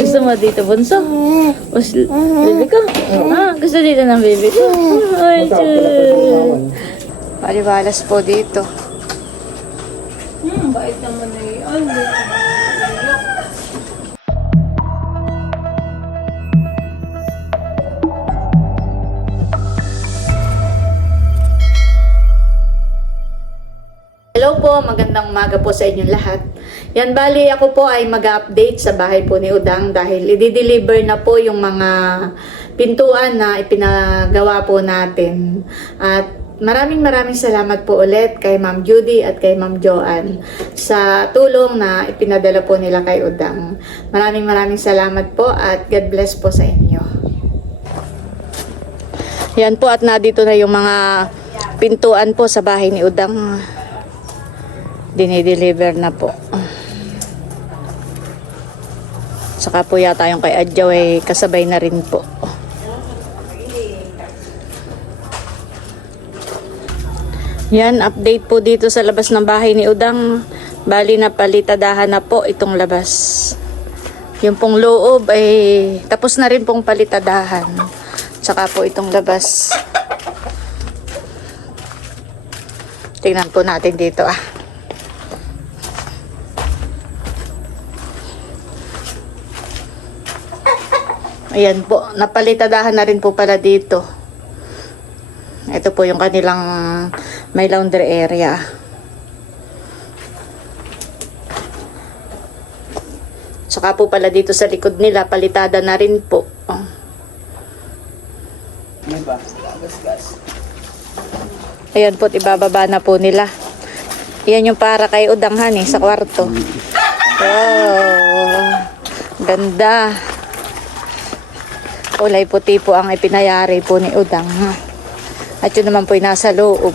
Gusto mo dito, bunso? Mas, baby ko? Ah, gusto dito ng baby ko? Ay, Diyos. Paliwalas po dito. Hmm, bait naman na yun. Hello po, magandang umaga po sa inyong lahat. Yan, bali ako po ay mag-update sa bahay po ni Udang dahil i-deliver na po yung mga pintuan na ipinagawa po natin. At maraming maraming salamat po ulit kay Ma'am Judy at kay Ma'am Joanne sa tulong na ipinadala po nila kay Udang. Maraming maraming salamat po at God bless po sa inyo. Yan po at nadito na yung mga pintuan po sa bahay ni Udang dinideliver na po. Saka po yata yung kay Adjaw ay kasabay na rin po. Yan, update po dito sa labas ng bahay ni Udang. Bali na palitadahan na po itong labas. Yung pong loob ay tapos na rin pong palitadahan. Saka po itong labas. Tingnan po natin dito ah. Ayan po, napalitadahan na rin po pala dito. Ito po yung kanilang may laundry area. Saka po pala dito sa likod nila, palitada na rin po. Oh. Ayan po, ibababa na po nila. Yan yung para kay Udanghan eh, sa kwarto. Wow! Ganda. Kulay puti po ang ipinayari po ni Udang. ha. At yun naman po nasa loob.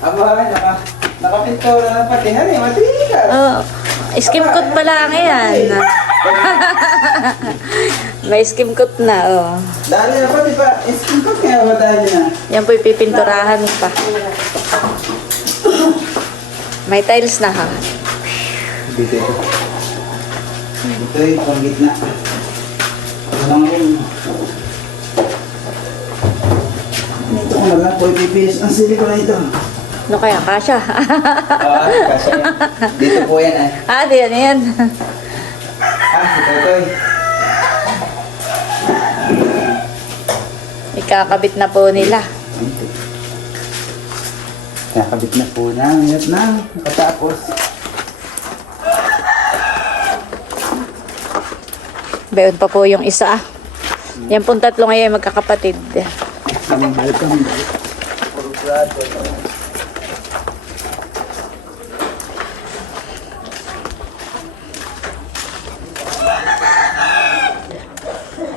Aba, naka, nakapintura na pati. Hani, matigas. Oh, skim coat pa lang yan. May skim coat na, oh. Dali na pa. Iskin ko kaya ba dali na? Yan po ipipinturahan pa. May tiles na ha. Dito ito. Ito yung pang gitna. Ano lang rin. Ito ko na lang po ipipilis. Ang sili ko na ito. Ano kaya, kasha? Ah, kasi dito po yan eh. ah, di yan yan. Ah, ito ito eh. Ikakabit na po nila. Ito. Nakabit na po na. Minat na. Katapos. Bayon pa po yung isa. ah. Yan pong tatlo ngayon magkakapatid.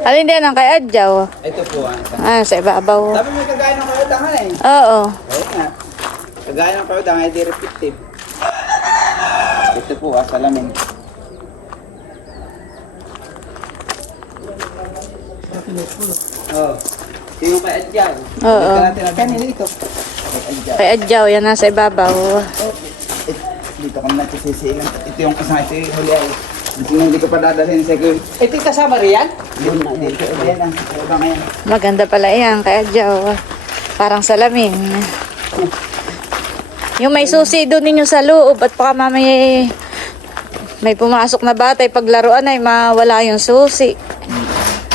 Alin din ang kay Adjaw? Ito po ah. Ah, sa ibabaw. Sabi may kagaya ng kaudangan eh. Oo. Oo nga. Kagaya ng kaudangan, hindi repetitive. Ito po ah, salamin. Oh. Ito yung kay Adjan. Oo. Ang kanina ito. Kay Adjan. Kay Adjaw, yan nasa ibabaw. It, dito ka na ito yung kasama ito yung huli ay. Hindi hindi ko pa dadalhin sa kay. Ito yung kasama riyan? Yun na dito. Ayan ang kaudangan ngayon. Maganda pala yan kay Adjaw. Parang salamin. Yung may susi doon ninyo sa loob at baka mamaya may pumasok na bata ay paglaruan ay mawala yung susi.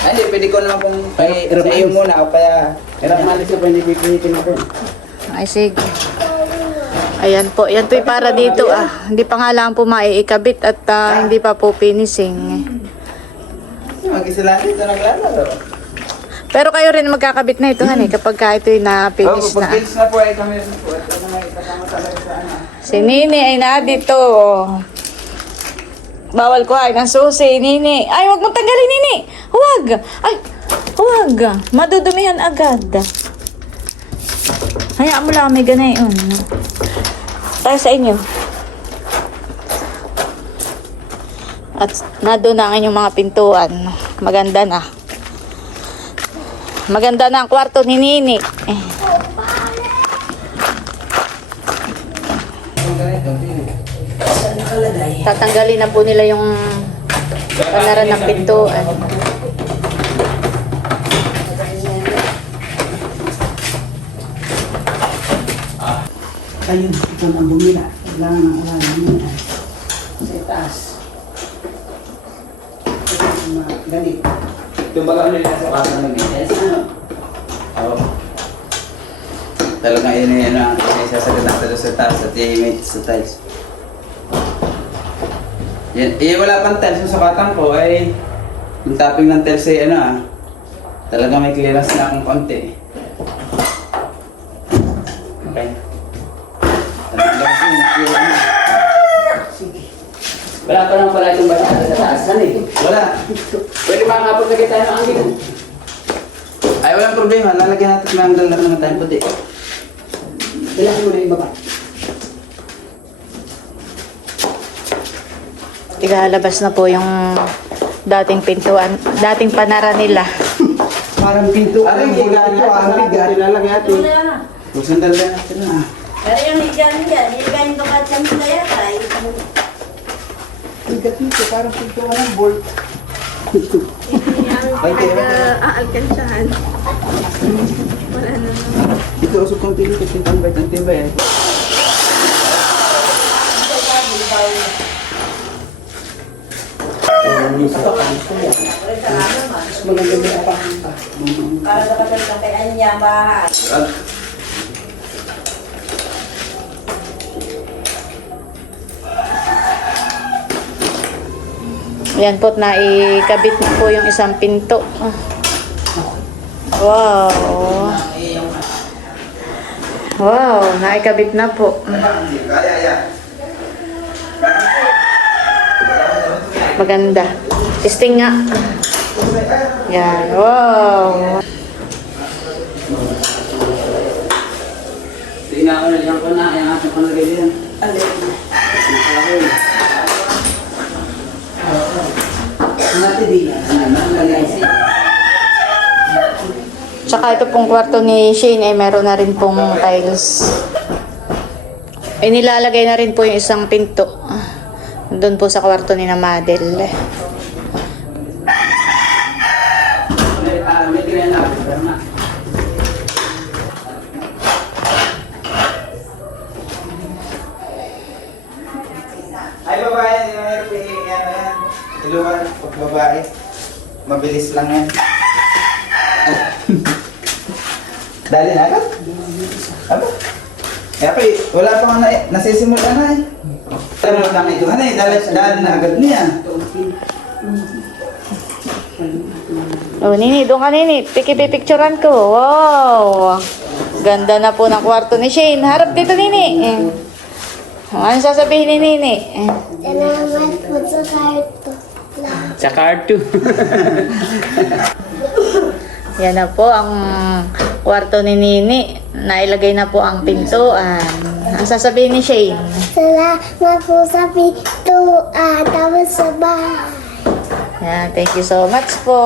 Ay, hindi, pwede ko naman kung kay, sa iyo muna o kaya Hirap malis na pa, hindi pipilitin ako. Ay, sige. Ayan po. Yan po para dito ah. Hindi pa nga lang po maiikabit at ah, hindi pa po finishing. Mag-isa lang dito naglalaro. Pero kayo rin magkakabit na ito, honey, kapag ka ito'y na-finish Oh, na. finish na po ay kami rin po. Ito na may kasama talaga sa ano. Si Nini ay na dito. Oh. Bawal ko ay ng susi, Nini. Ay, wag mong tanggalin, Nini. Huwag. Ay, huwag. Madudumihan agad. Hayaan mo lang, may ganayon. Tayo sa inyo. At nado na ang inyong mga pintuan. Maganda na. Maganda na ang kwarto ni Nini. Eh. Tatanggalin na po nila yung panaran ng pintuan. Kayo, ito ang bumila. Kailangan ng ulan muna. Sa itaas. Ganit. Yung baga yung nasa kasa ng ano? Oo. Talagang yun yun ang isasagad natin doon sa taas at i-image sa tiles. Yan, eh wala pang tiles yung sukatan ko ay yung topping ng tiles ay ano ah. Talaga may clearance na akong konti. Okay. Talaga kasi na. Sige. Wala pa lang pala itong bata sa taas. Ano eh? Wala. Pwede makakapagkagay tayo ng angin. Ay walang problema. Lalagyan natin ng hanggang lang naman tayong puti. Dalahan mo na yung baba. Ilalabas na po yung dating pintuan, dating panara nila. Parang pinto. Ano yung higa ito? Ang bigat. Ilalagay natin. Kung sandal lang natin ah. Pero yung higaan dyan, higaan ko ka dyan sa yata. Bigat nito. Parang pinto ka ng bolt. Bante, bante. Aalkansyahan. Ito usok kong pili kasi tambay ng tibay eh. Mas maganda apakan pa. Para sa kapatid niya bahay. Yan po, naikabit na po yung isang pinto. Wow. Wow, naikabit na po. Kaya, ya. Maganda. Testing nga. Yan, wow. Tingnan ko na lang ko na. Yung ating panagay din. Alin. Ano? Siya. Tsaka ito pong kwarto ni Shane ay meron na rin pong tiles. Inilalagay na rin po yung isang pinto. Doon po sa kwarto ni na Madel. Babae, hindi mo ano. Iluwan, pag babae. Mabilis lang yan. Dali na agad? Aba? Kaya pa wala pa nga na, nasisimula na eh. Alam mo lang ito, ano eh, dali, dali na agad niya. Oh, Nini, doon ka Nini. Pikipipicturan ko. Wow! Ganda na po ng kwarto ni Shane. Harap dito Nini. Eh. Ano sasabihin ni Nini? Eh. Salamat po sa karto. Sa karto. Yan na po ang kwarto ni Nini. Nailagay na po ang pintuan. Ang sasabihin ni Shane? Salamat po sa pintuan. Tapos sa bahay. Yan, thank you so much po.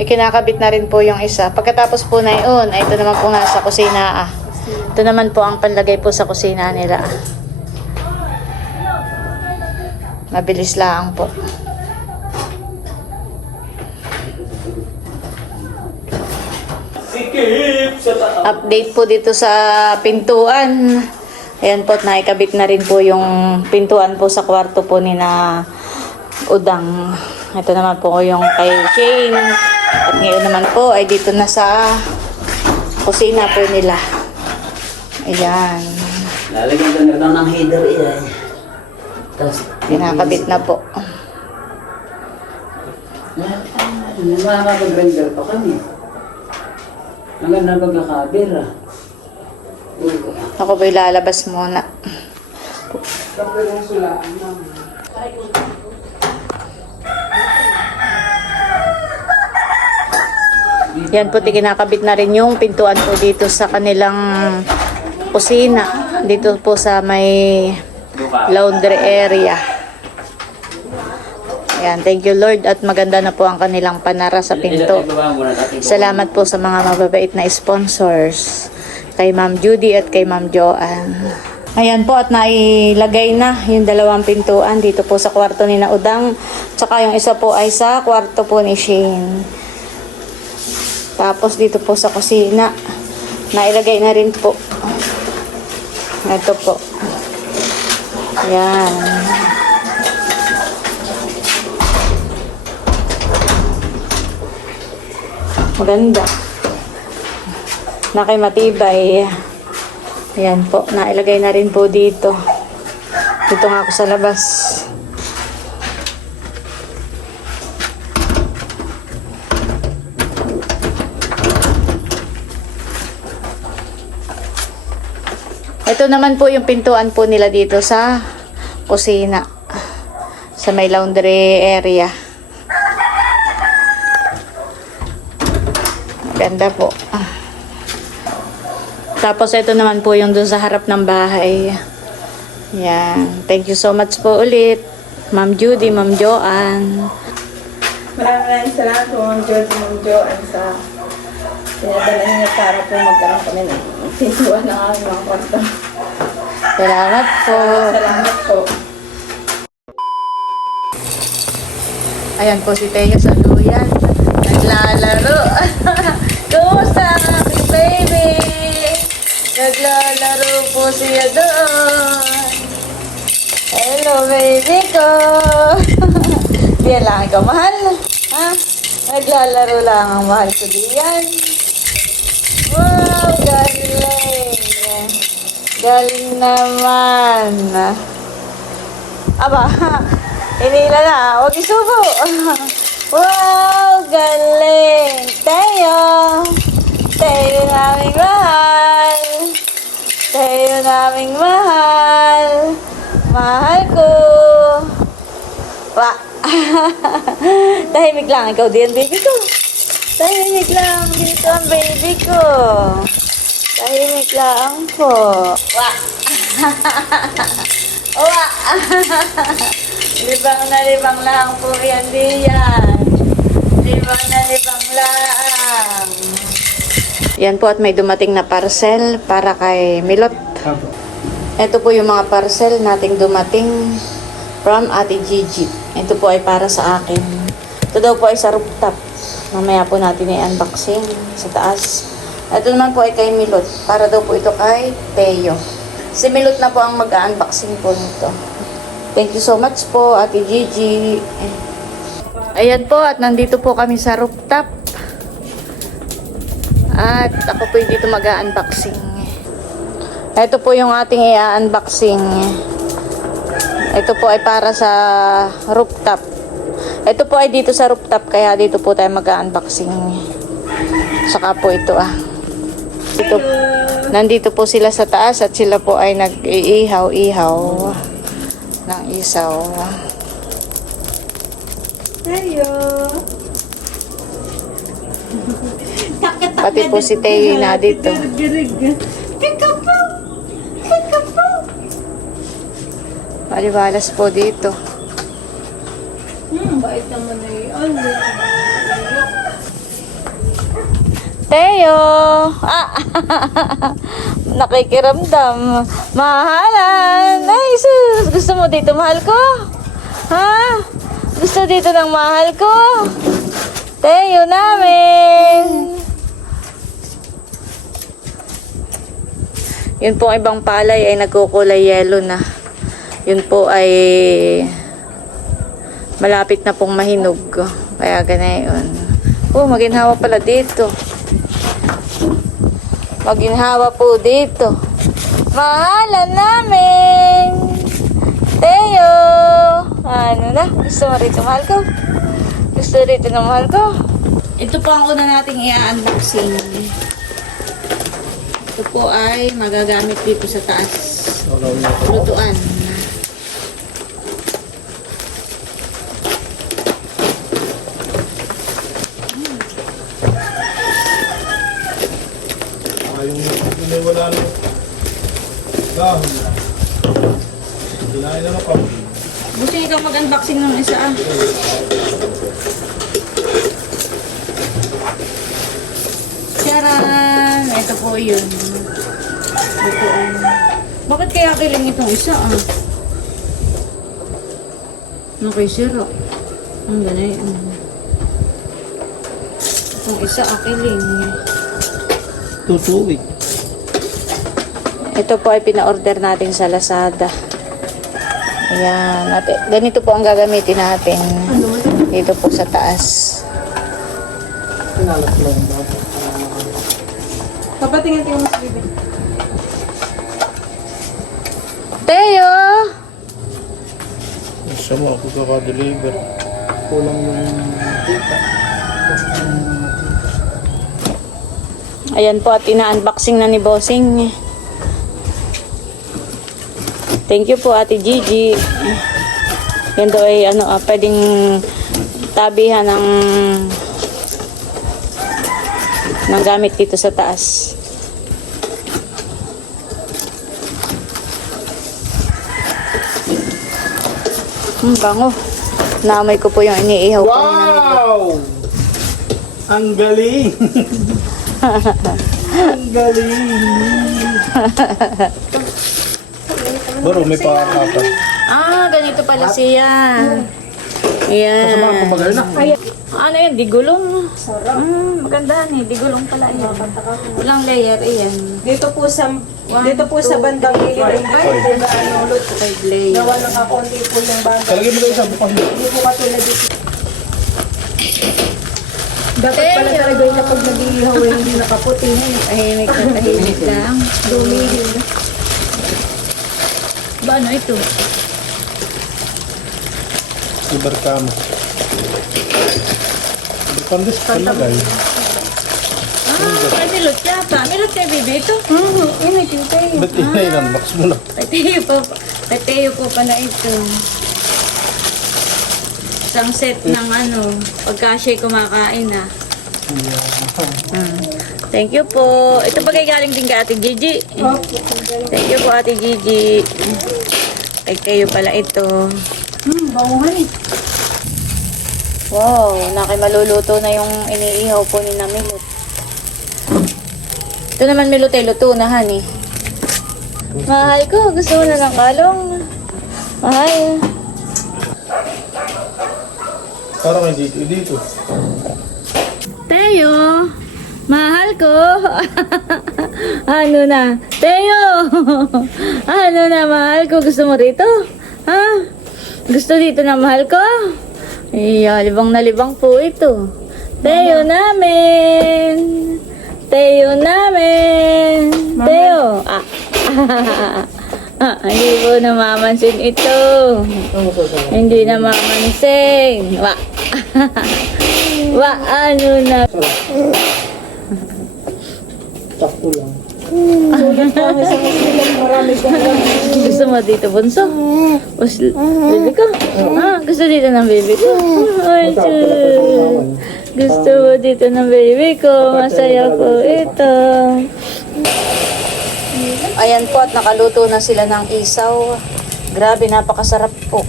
Ikinakabit na rin po yung isa. Pagkatapos po na yun, ay ito naman po nga sa kusina. Ah. Ito naman po ang panlagay po sa kusina nila. Mabilis lang po. Update po dito sa pintuan. Ayan po, naikabit na rin po yung pintuan po sa kwarto po ni na Udang. Ito naman po yung kay Shane. At ngayon naman po ay dito na sa kusina po nila. Ayan. Lalagyan ko na lang ng header yan. Tapos, Pinakabit na po. Nakakapag-render pa kami. Ang ganda ng pagkakabir ah. Ako po ilalabas muna. Na. Yan po, kinakabit na rin yung pintuan po dito sa kanilang kusina. Dito po sa may laundry area. Ayan, thank you Lord at maganda na po ang kanilang panara sa pinto. Salamat po sa mga mababait na sponsors. Kay Ma'am Judy at kay Ma'am Joanne. Ayan po at nailagay na yung dalawang pintuan dito po sa kwarto ni Naudang. Tsaka yung isa po ay sa kwarto po ni Shane. Tapos dito po sa kusina. Nailagay na rin po. Ito po. Ayan. Maganda. Nakimatibay. Ayan po, nailagay na rin po dito. Dito nga ako sa labas. Ito naman po yung pintuan po nila dito sa kusina. Sa may laundry area. Ganda po. Ah. Tapos ito naman po yung dun sa harap ng bahay. Yan. Thank you so much po ulit. Ma'am Judy, Ma'am Joanne. Maraming salamat po, Ma'am Jo, Ma'am Joanne, sa pinadala niyo para po magkaroon kami ng pintuan ng aming mga kwarto. Salamat po. Salamat po. Ayan po si Teo sa duyan. Naglalaro. Naglalaro po siya doon. Hello baby ko. Diyan lang ikaw mahal. Ha? Naglalaro lang ang mahal ko diyan. Wow, galing. Galing naman. Aba, hinila na. Huwag isubo. Wow, galing. Tayo. Tayo naming mahal. Tayo naming mahal. Mahal ko. Wa. Tahimik lang. Ikaw din, baby ko. Tahimik lang. Dito ang baby ko. Tahimik lang po. Wa. Wa. libang na libang lang po yan diyan. Libang na libang lang. Yan po at may dumating na parcel para kay Milot. Ito po yung mga parcel nating dumating from Ate Gigi. Ito po ay para sa akin. Ito daw po ay sa rooftop. Mamaya po natin i-unboxing sa taas. Ito naman po ay kay Milot. Para daw po ito kay Teo. Si Milot na po ang mag-unboxing po nito. Thank you so much po, Ate Gigi. Ayan po, at nandito po kami sa rooftop. At ako po dito mag-unboxing. Ito po yung ating i-unboxing. Ito po ay para sa rooftop. Ito po ay dito sa rooftop, kaya dito po tayo mag-unboxing. Saka po ito ah. Ito, nandito po sila sa taas at sila po ay nag-iihaw-ihaw ng isaw. Tayo. Pati po si Teo na dito. Malibalas po dito. Hmm, bait naman na yun. Teo! Ah! Nakikiramdam. Mahalan! Ay, sus! Gusto mo dito, mahal ko? Ha? Gusto dito ng mahal ko? Teo namin! Yun po ang ibang palay ay nagkukulay yellow na. Yun po ay malapit na pong mahinog. Kaya ganayon. Oh, maginhawa pala dito. Maginhawa po dito. Mahalan namin. Teo. Ano na? Gusto mo rito, mahal ko? Gusto rito ng mahal ko? Ito po ang una nating i-unboxing. Ito po ay magagamit dito sa taas. Lutuan. Ayong hindi wala na dahon. Na ng pamilya. Gusto ikaw mag-unboxing ng isa ah. Charan! Ito po yun. Lutuan. Bakit kaya kiling itong isa ah? Okay, sira. Ang ganay. Itong isa akiling. Tutuwid. Ito po ay pina-order natin sa Lazada. Ayan. At ganito po ang gagamitin natin. Dito po sa taas. Papatingin tingin mo sa bibig. Teo! Siya mo ako kaka-deliver. Kulang yung kita. Ayan po at ina-unboxing na ni Bossing. Thank you po Ate Gigi. Yan daw ay ano, ah, pwedeng tabihan ng ng gamit dito sa taas. Hmm, bango. Naamoy ko po yung iniihaw ko. Wow! Ang galing! Ang galing! Baro, may pakakapa. Ah, ganito pala siya. Ayan. Kasama ako magaling na. Ano yan? Digulong. Mm, maganda ni. Digulong pala yan. Walang layer. Ayan. Dito po sa dito po sa bandang gilid ng bahay, di ba ano, luto. Five layer. Nawa nakakonti po yung bago. Talagay mo kayo sa bukas mo. Hindi po katulad dito. Dapat pala talaga yung kapag nag-iihaw eh, hindi nakaputi. Tahimik na tahimik lang. Dumihil. Ba, ano ito? Ibarka mo. Depende sa palagay. Ah, ay milot yata. Milot kay Bibi ito. Hmm, init yung tayo. Ba't ina-unbox mo na? Tateo po. Tateo po pala ito. Isang set ng ano, pagka siya'y kumakain ah. Mm. Thank you po. Ito pa kay galing din kay Ate Gigi. Thank you po Ate Gigi. Kay kayo pala ito. Banguhan eh. Wow, nakimaluluto na yung iniihaw po ni na Milot. Ito naman Milot ay luto na, honey. Mahal ko, gusto mo na ng kalong. Mahal. Parang hindi dito. Dito. Teo, mahal ko. ano na? Teo, ano na mahal ko? Gusto mo rito? Ha? Gusto dito na mahal ko? Iya, libang na libang po ito. Teo namin. Teo namin. Teo. Ah. ah, hindi po namamansin ito. Hindi namamansin. Wa. Wa, ano na. Gusto mo dito, bunso? Us, baby ko? Ah, gusto dito ng baby ko? Ay. Gusto mo dito ng baby ko? Masaya po ito. Ayan po at nakaluto na sila ng isaw. Grabe, napakasarap po.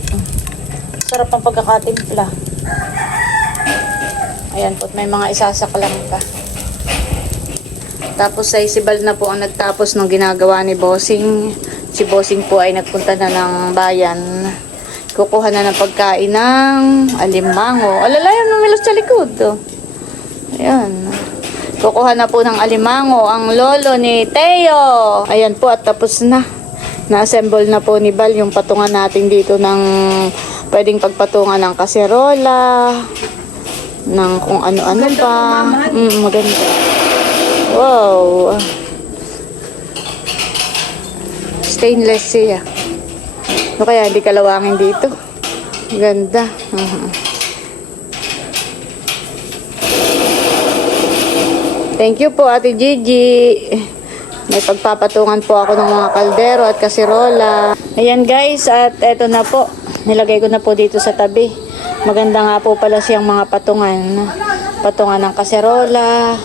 Sarap ang pagkakatimpla. Ayan po, at may mga isasaklang pa. Tapos ay si Bal na po ang nagtapos ng ginagawa ni Bossing. Si Bossing po ay nagpunta na ng bayan. Kukuha na ng pagkain ng alimango. Alalayan mo milos sa likod. Oh. Ayan. Kukuha na po ng alimango ang lolo ni Teo. Ayan po at tapos na. Na-assemble na po ni Bal yung patungan natin dito ng pwedeng pagpatungan ng kaserola, ng kung ano-ano pa. Mm, maganda. Wow. Stainless siya. Ano kaya hindi kalawangin dito? Ganda. Mhm. Thank you po, Ate Gigi. May pagpapatungan po ako ng mga kaldero at kasirola. Ayan guys, at eto na po. Nilagay ko na po dito sa tabi. Maganda nga po pala siyang mga patungan. Patungan ng kaserola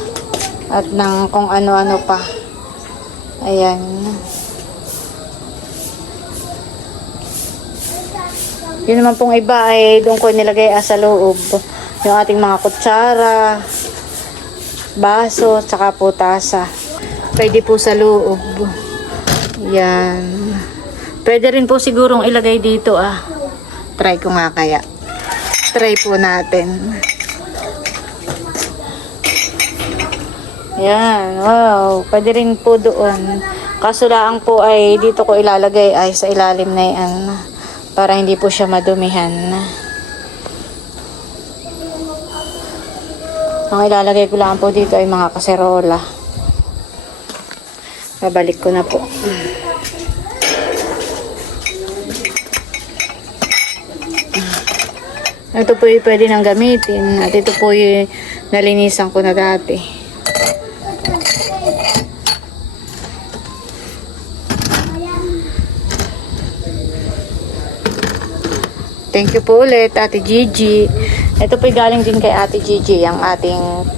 at ng kung ano-ano pa. Ayan. Yun naman pong iba ay doon ko nilagay ah, sa loob. Yung ating mga kutsara, baso, tsaka po tasa. Pwede po sa loob. Yan. Pwede rin po sigurong ilagay dito ah. Try ko nga kaya. Try po natin. Yan, wow. Pwede rin po doon. Kaso lang po ay dito ko ilalagay ay sa ilalim na yan. Para hindi po siya madumihan. Ang ilalagay ko lang po dito ay mga kaserola. Babalik ko na po. Ito po yung pwede nang gamitin. At ito po yung nalinisan ko na dati. Thank you po ulit, Ate Gigi. Ito po galing din kay Ate Gigi, ang ating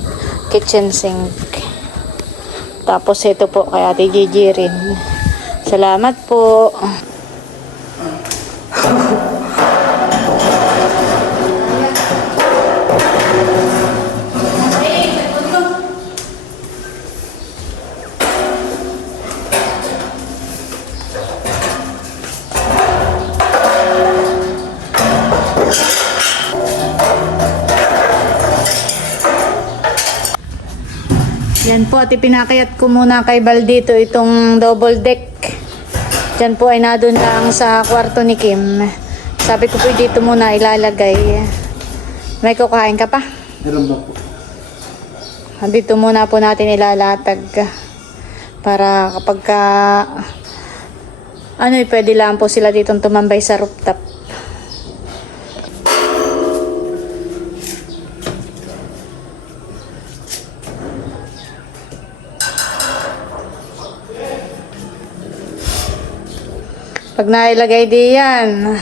kitchen sink. Tapos ito po kay Ate Gigi rin. Salamat po. Po at ipinakayat ko muna kay Baldito itong double deck. Diyan po ay nadun lang sa kwarto ni Kim. Sabi ko po dito muna ilalagay. May kukain ka pa? Meron ba po? Dito muna po natin ilalatag para kapag ka ano eh, pwede lang po sila dito tumambay sa rooftop. Pag nailagay di yan,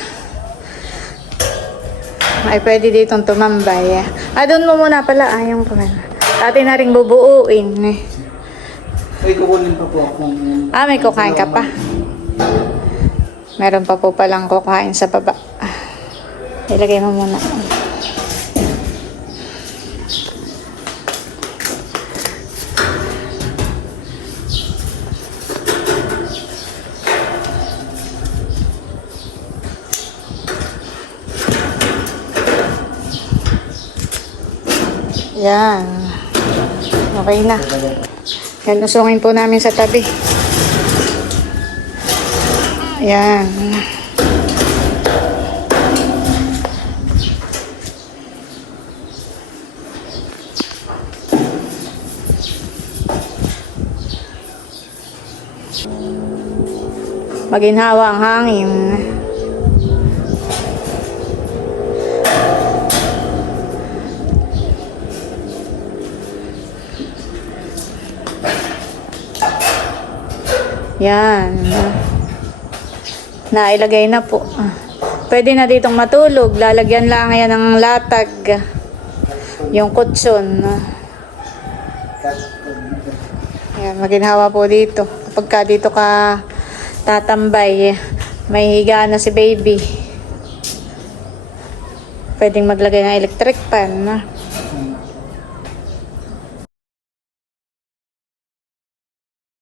ay pwede ditong tumambay. Ah, doon mo muna pala. Ah, yung pala. Dati na rin bubuuin. eh. Ay, kukunin pa po akong... Ah, may kukain ka pa. Meron pa po palang kukain sa baba. Ah, Ilagay mo muna. Yan. Okay na. Yan, usungin po namin sa tabi. Yan. Maginhawa ang hangin. Yan. Nailagay na po. Pwede na ditong matulog. Lalagyan lang yan ng latag. Yung kutson. Yan, maginhawa po dito. Kapag ka dito ka tatambay, may higa na si baby. Pwedeng maglagay ng electric pan.